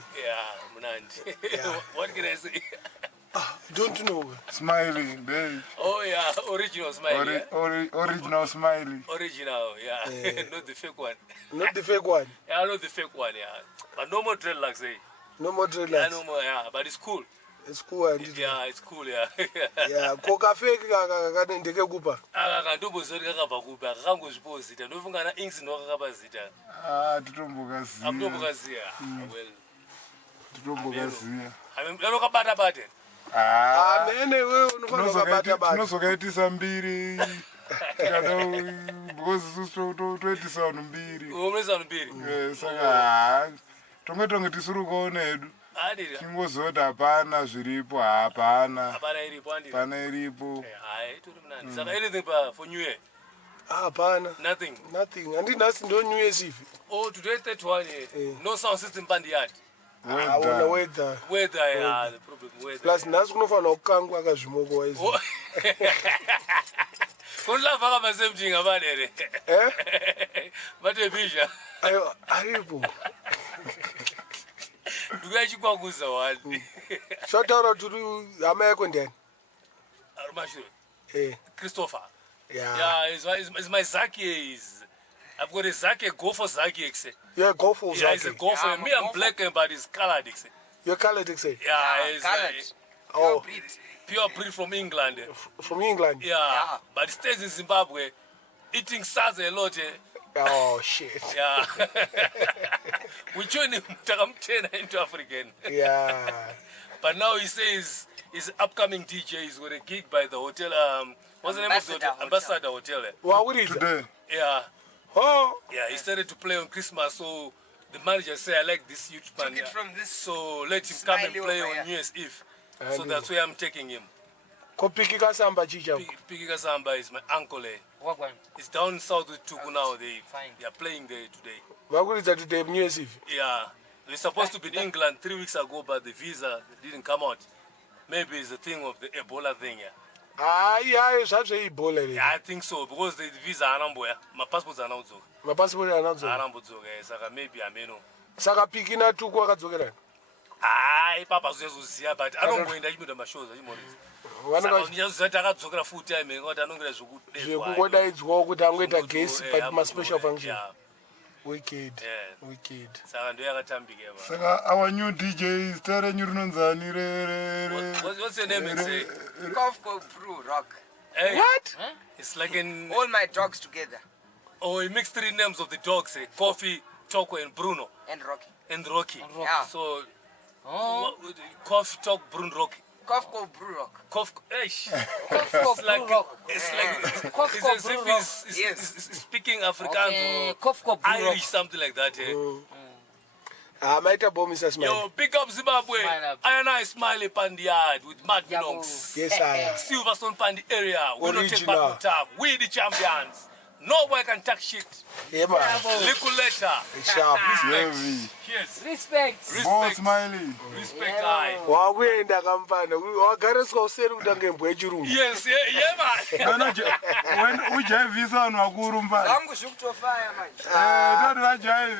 Yeah, Munandi. Yeah. What can I say? Don't know. Smiley, babe. Oh yeah, original Smiley. Original Smiley. Original, yeah. Not the fake one. Not the fake one. Yeah, not the fake one, yeah. But no more dreadlocks, eh? No more dreadlocks. Yeah, no more, yeah. But it's cool. It's cool. Yeah, it's cool, yeah. Yeah, coca fake ndeke kupa. Akandobozori kakabva kupa, akangozvipozita. Ndofungana inks nokakabazita. Titombokaziya. Amutombokaziya. Well. Titombokaziya. Anokabata bate. Nene wewe unofana ukabata bate. Tinozokaitisa mbiri. Because toitisa mbiri. Umesa mbiri. Saka tonge tisuru kuona hedu. Chingozoti hapana zviripo, hapana. Hapana iripo. Saka anything for New Year? Hapana. Nothing. Nothing. And nasi ndo New Year's Eve. Oh, today 31. No sound system pandi yard. Weather. Weather, yeah, the problem weather. Plus nasi kunofana ukangwa akazvimoko waizi. Kunlava kama semjinga badere. Bate bisha. Ayo, aripo. Ndikachikwakuza wani. Shotaura turi hama yako ndiani? Arumashiro. Christopher. Yeah. Yeah, it's my Zaki. I've got a Zaki, go for Zaki. Yeah, go for Zaki. Yeah, it's a go for me. I'm black, but it's colored. You're colored, Yeah, it's colored. Pure breed from England. From England? Yeah, but it stays in Zimbabwe. Eating SARS a lot. Oh, shit. Yeah. We joined him into African. Yeah. But now he says his upcoming DJ is with a gig by the hotel. What's the name of the hotel? Ambassador Hotel. What is today? Yeah. Oh. Yeah, he started to play on Christmas, so the manager said, I like this huge band. So let him come and play on New Year's Eve. So that's where I'm taking him. Kopikika Samba Chicha. Pikika Samba is my uncle. It's down south with Tugu now. They are playing there today. What is that today, New Year's Eve? Yeah. They're supposed to be in England 3 weeks ago, but the visa didn't come out. Maybe it's a thing of the Ebola thing, yeah. Yeah, it's actually Ebola. Yeah, I think so, because the visa are not there. My passport's are not there. My passport is not there. So maybe I may know. Saka Pikina Tugu akadzokera. Papa Zuzia, but I don't go in the shows. But my special function. Wicked. Wicked. Saka our new DJ is Tyre Nyurunonzani. What's your name? Kofko Brew Rock. What? It's like in all my dogs together. Oh, he mixed 3 names of the dogs, Coffee, Choco, and Bruno. And Rocky. And Rocky. Yeah. So, Coffee, Choco, Bruno, Rocky. Kofko Brew Rock. Kofko, Kofko Brew Rock. It's as if he's speaking Afrikaans or Irish, something like that. Yo, pick up Zimbabwe. I and I Smiley Pandiad with Mad Blocks. Yes, I Silverstone Pandi area. We don't take back the top. We the champions. Nobody can talk shit. Yeah, man. Little letter. Sharp. Respect. Yes. Respect. Boss Smiley. Respect, I. Wawenda kampana. Wagaresko useri kutange mbwechiru. Yes, yeah, man. When we drive visa on Magurumba. Zangu shukutofaya, man. Don't drive.